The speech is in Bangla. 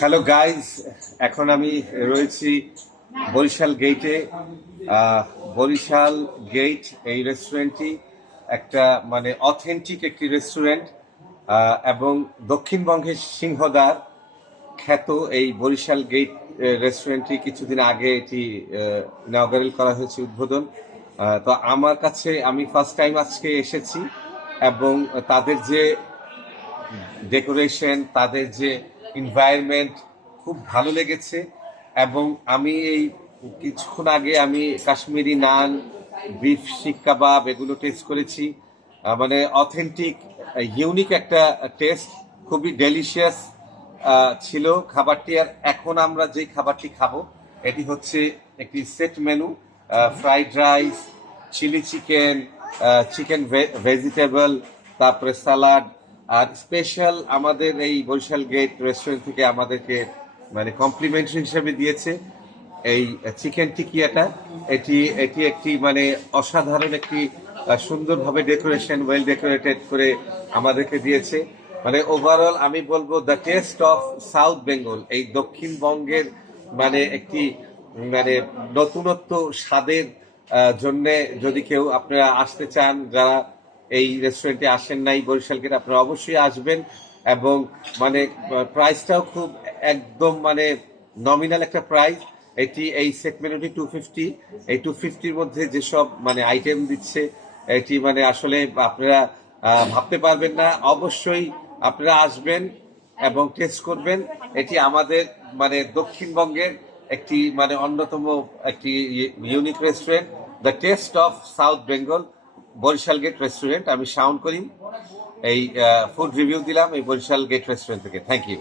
হ্যালো গাইজ, এখন আমি রয়েছি বরিশাল গেটে। বরিশাল গেট এই রেস্টুরেন্টটি একটা মানে অথেন্টিক একটি রেস্টুরেন্ট এবং দক্ষিণবঙ্গের সিংহদ্বার খ্যাত এই বরিশাল গেট রেস্টুরেন্টটি কিছুদিন আগে এটি ইনঅগারেল করা হয়েছে, উদ্বোধন। তো আমার কাছে আমি ফার্স্ট টাইম আজকে এসেছি এবং তাদের যে ডেকোরেশন, তাদের যে এনভায়রনমেন্ট খুব ভালো লেগেছে। এবং আমি এই কিছুক্ষণ আগে আমি কাশ্মীরি নান, বিফ শিক কাবাব এগুলো টেস্ট করেছি। মানে অথেন্টিক ইউনিক একটা টেস্ট, খুবই ডেলিশিয়াস ছিল খাবারটি। আর এখন আমরা যে খাবারটি খাবো এটি হচ্ছে একটি set menu, fried rice, chilli chicken, chicken vegetable, তারপরে সালাড। আর স্পেশাল আমাদের এই বরিশাল গেট রেস্টুরেন্ট থেকে আমাদেরকে মানে কমপ্লিমেন্টারি হিসেবে দিয়েছে এই চিকেন টিকিয়াটা। এটি এটি একটি মানে অসাধারণ একটি সুন্দরভাবে ডেকোরেশন, ওয়েল ডেকোরেটেড করে আমাদেরকে দিয়েছে। মানে ওভারঅল আমি বলবো the taste of south Bengal, এই দক্ষিণবঙ্গের মানে একটি মানে নতুনত্ব স্বাদের জন্য যদি কেউ আপনারা আসতে চান, যারা এই রেস্টুরেন্টে আসেন নাই বরিশাল গেট, আপনারা অবশ্যই আসবেন। এবং মানে প্রাইসটাও খুব একদম মানে নমিনাল একটা প্রাইস। এটি এই সেট মেনুটি 250। এই 250-র মধ্যে যেসব মানে আইটেম দিচ্ছে এটি মানে আসলে আপনারা ভাবতে পারবেন না। অবশ্যই আপনারা আসবেন এবং টেস্ট করবেন। এটি আমাদের মানে দক্ষিণবঙ্গের একটি মানে অন্যতম একটি unique restaurant, the taste of south Bengal, Barishal gate restaurant. আমি শাওন করিম এই ফুড রিভিউ দিলাম এই বরিশাল গেট রেস্টুরেন্ট থেকে। Thank you.